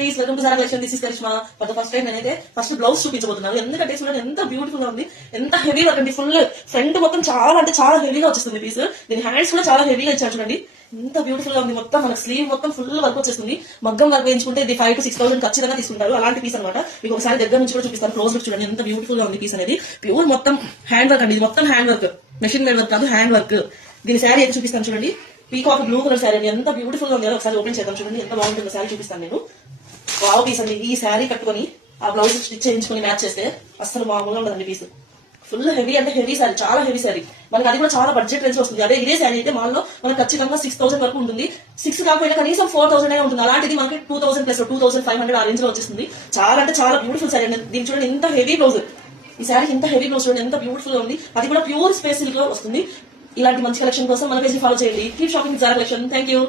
Lies welcome to Zara collection. This is Karishma. For the first time నేనైతే first blouse చూపించబోతున్నాను. ఎందుకంటే చూడండి ఎంత బ్యూటిఫుల్ గా ఉంది, ఎంత హెవీ వర్క్ అండి. ఫుల్ ఫ్రంట్ మొత్తం చాలా అంటే చాలా హెవీగా వచ్చేస్తుంది పీస్. దీని హ్యాండ్స్ కూడా చాలా హెవీగా ఇచ్చారు చూడండి. ఎంత బ్యూటిఫుల్ గా ఉంది. మొత్తం మన స్లీవ్ మొత్తం ఫుల్ వర్క్ వచ్చేస్తుంది. మగ్గం వర్క్ వేయించుకుంటే ఇది 5,000 to 6,000 ఖచ్చితంగా తీసుకుంటారు. అలాంటి పీస్ అనమాట. మీకు ఒకసారి దగ్గర నుంచి కూడా చూపిస్తాను. క్లోజ్ లుక్ చూడండి ఎంత బ్యూటిఫుల్ గా ఉంది పీస్ అనేది. ప్యూర్ మొత్తం హ్యాండ్ వర్క్ అండి. ఇది మొత్తం hand work, machine made work కాదు, హ్యాండ్ వర్క్. దీని శారీ అయితే చూపిస్తాను చూడండి. పీకాక్ బ్లూ కలర్ శారీ అండి. ఎంత బ్యూటిఫుల్ గా ఉంది. ఒకసారి ఓపెన్ చేద్దాం చూడండి ఎంత బాగుంటుందో శారీ చూపిస్తాను నేను. వావ్ పీస్ అండి. ఈ శారీ కట్టుకొని ఆ బ్లౌజ్ స్టిచ్ చేయించుకొని మ్యాచ్ చేస్తే అసలు మామూలుగా ఉండదండి పీస్. ఫుల్ హెవీ అంటే హెవీ శారీ, చాలా హెవీ శారీ. మనకి అది కూడా చాలా బడ్జెట్ రేంజ్ వస్తుంది. అదే ఇదే శారీ అయితే మాల్లో మనకు ఖచ్చితంగా 6,000 వరకు ఉంటుంది. 6 కాకపోయినా కనీసం 4,000 ఉంటుంది. అలాంటిది మనకి 2,000 ప్లస్ 2,500 ఆ రేంజ్ లో వచ్చేస్తుంది. చాలా అంటే చాలా బ్యూటిఫుల్ శారీ అండి. దీని చూడండి ఇంత హెవీ బ్లౌజ్. ఈ శారీ ఇంత హెవీ బ్లౌజ్ చూడండి ఎంత బ్యూటిఫుల్ గా ఉంది. అది కూడా ప్యూర్ స్పేస్ సిల్క్ లో వస్తుంది. ఇలాంటి మంచి కలెక్షన్ కోసం మన పేజ్ ఫాలో చేయండి. Keep shopping Zara collection. Thank you.